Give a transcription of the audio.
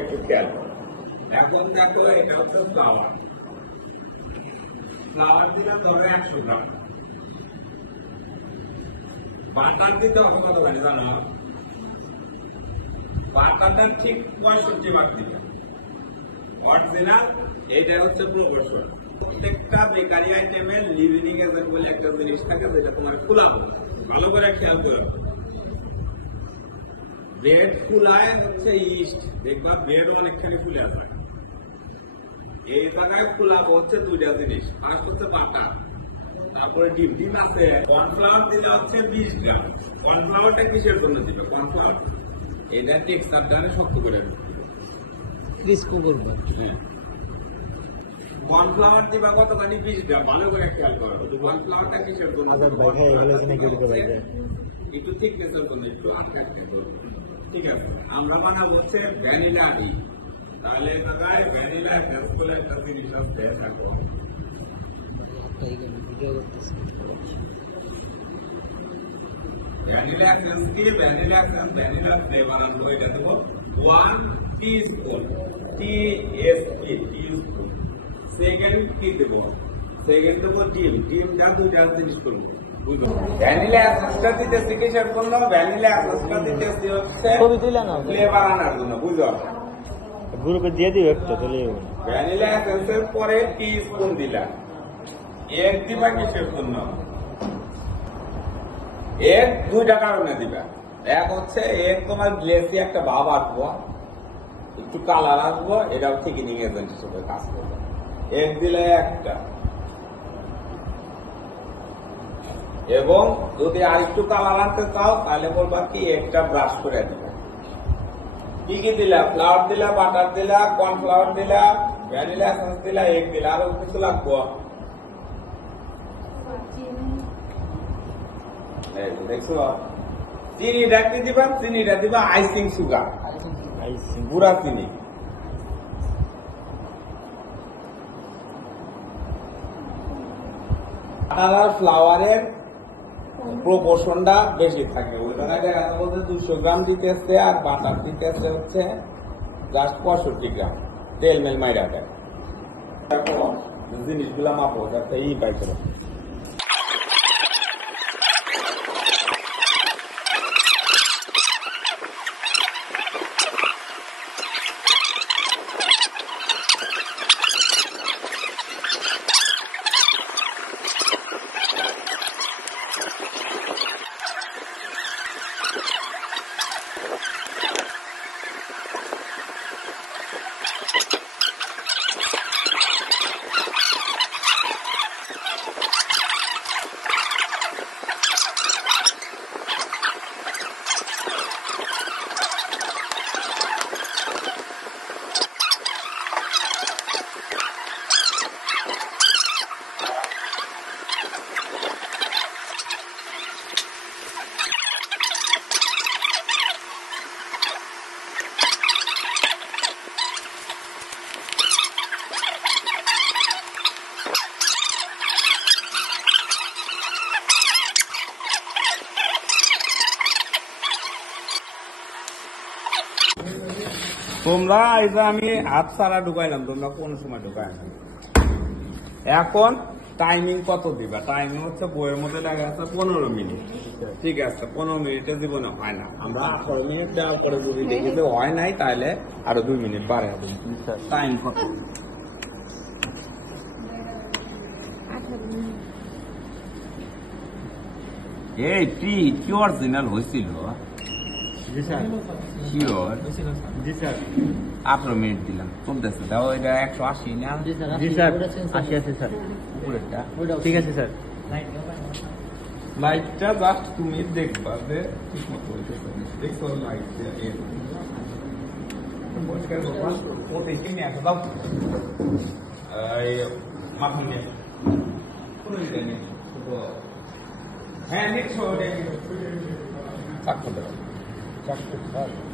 একটু খেয়াল এখন দেখো এটা হচ্ছে ফ্লাওয়ার দিলে ধরো 100 গ্রাম বাটার দিতে হবে কত গাড়ি জানো বাটারটা ঠিক 65 ভাগ দিবে অরিজিনাল এইটা হচ্ছে প্রপোর্শন প্রত্যেকটা বেকারি আইটেমে লিভিং এজেন্ট বলে একটা জিনিস থাকে যেটা তোমার ফুলাবো ভালো করে খেয়াল করো ব্রেড ফুলায় হচ্ছে ইস্ট দেখবা ব্রেড অনেকখানি ফুলে আসে এই জায়গায় ফুলাবো হচ্ছে দুইটা জিনিস ফার্স্ট হচ্ছে বাটার তারপরে ডিম আছে কর্নফ্লাওয়ার দিলে হচ্ছে 20 গ্রাম কর্নফ্লাওয়ারটা কিসের জন্য দিবে কর্নফ্লাওয়ার এটা টেক্সচারটারে শক্ত করে ক্রিস্প করবে কর্নফ্লাওয়ার দিবা কতখানি 20 গ্রাম ভালো করে খেয়াল করো কর্নফ্লাওয়ারটা কিসের জন্য একটু থিকনেসের জন্য একটু হালকা ঠিক আছে আমরা বানাবো হচ্ছে ভ্যানিলা আই তাহলে জায়গায় ভ্যানিলা এসেন্স বলে একটা জিনিস আছে ভ্যানিলা এসেন্স কি ভ্যানিলা ফ্লেভার আনবো এটা দেবো 1 টিস্পুন টিস্পুন সেকেন্ড কি দেবো সেকেন্ড দেবো ডিমটা দুইটা জিনিস করবো ভ্যানিলা এসেন্সটা দিতেছি কিসের জন্য ভ্যানিলা এসেন্সটা দিতেছি হচ্ছে ফ্লেভার আনার জন্য বুঝো গ্রুপে দিয়ে দিও একটা চলে যাবে ভ্যানিলা এসেন্সের পরে টিস্পুন দিলাম এক দিবা কিসের জন্য এক দুইটা কারণে দিবা এক হচ্ছে এক তোমার গ্লেসি একটা ভাব আসবো একটু কালার আসবো এটা হচ্ছে কিনিং এজেন্ট হিসেবে কাজ করবে এক দিলে একটা এবং যদি আর একটু কালার আনতে চাও তাহলে বলবা কি একটা ব্রাশ করে দিবে কি কি দিলা ফ্লাওয়ার দিলা বাটার দিলা কর্নফ্লাওয়ার দিলা ভ্যানিলা এসেন্স দিলা এক দিলা আরো কিছু লাগবো দেখছো চিনিটা কি দিবা চিনিটা দিবা আইসিং সুগার গুড়া চিনি বাটার ফ্লাওয়ারের প্রপোর্শনটা বেশি থাকে ওই জায়গায় দেখা বলতে 200 গ্রাম দিতেছে আর বাটার দিতেছে হচ্ছে জাস্ট 65 গ্রাম তেল মেল মাইরা দেয় জিনিসগুলা মাপো যাতে এই পাই করো তোমরা এই যে আমি হাত সারা ঢুকাইলাম তোমরা কোন সময় ঢুকাই এখন টাইমিং কত দিবা টাইমিং হচ্ছে বইয়ের মধ্যে লেখা আছে 15 মিনিট ঠিক আছে 15 মিনিটে জীবনে হয় না আমরা 18 মিনিট দেওয়ার পরে যদি দেখি যে হয় নাই তাহলে আরো 2 মিনিট বাড়ে হবে টাইম কত এই কি অরিজিনাল হয়েছিল শিওর 18 মিনিট দিলাম চলতেছে দাও এটা 180 না জি স্যার 80 আছে স্যার উপরেরটা ঠিক আছে স্যার লাইটটা জাস্ট তুমি দেখবা যে ঠিক মতো হইতেছে দেখছো লাইটটা এর পরিষ্কার করবা ওতে কি নিয়ে আসো দাও এই মাখন নিয়ে কোন দিকে নিয়ে হ্যাঁ নিচ্ছো চাকু দাও চাকু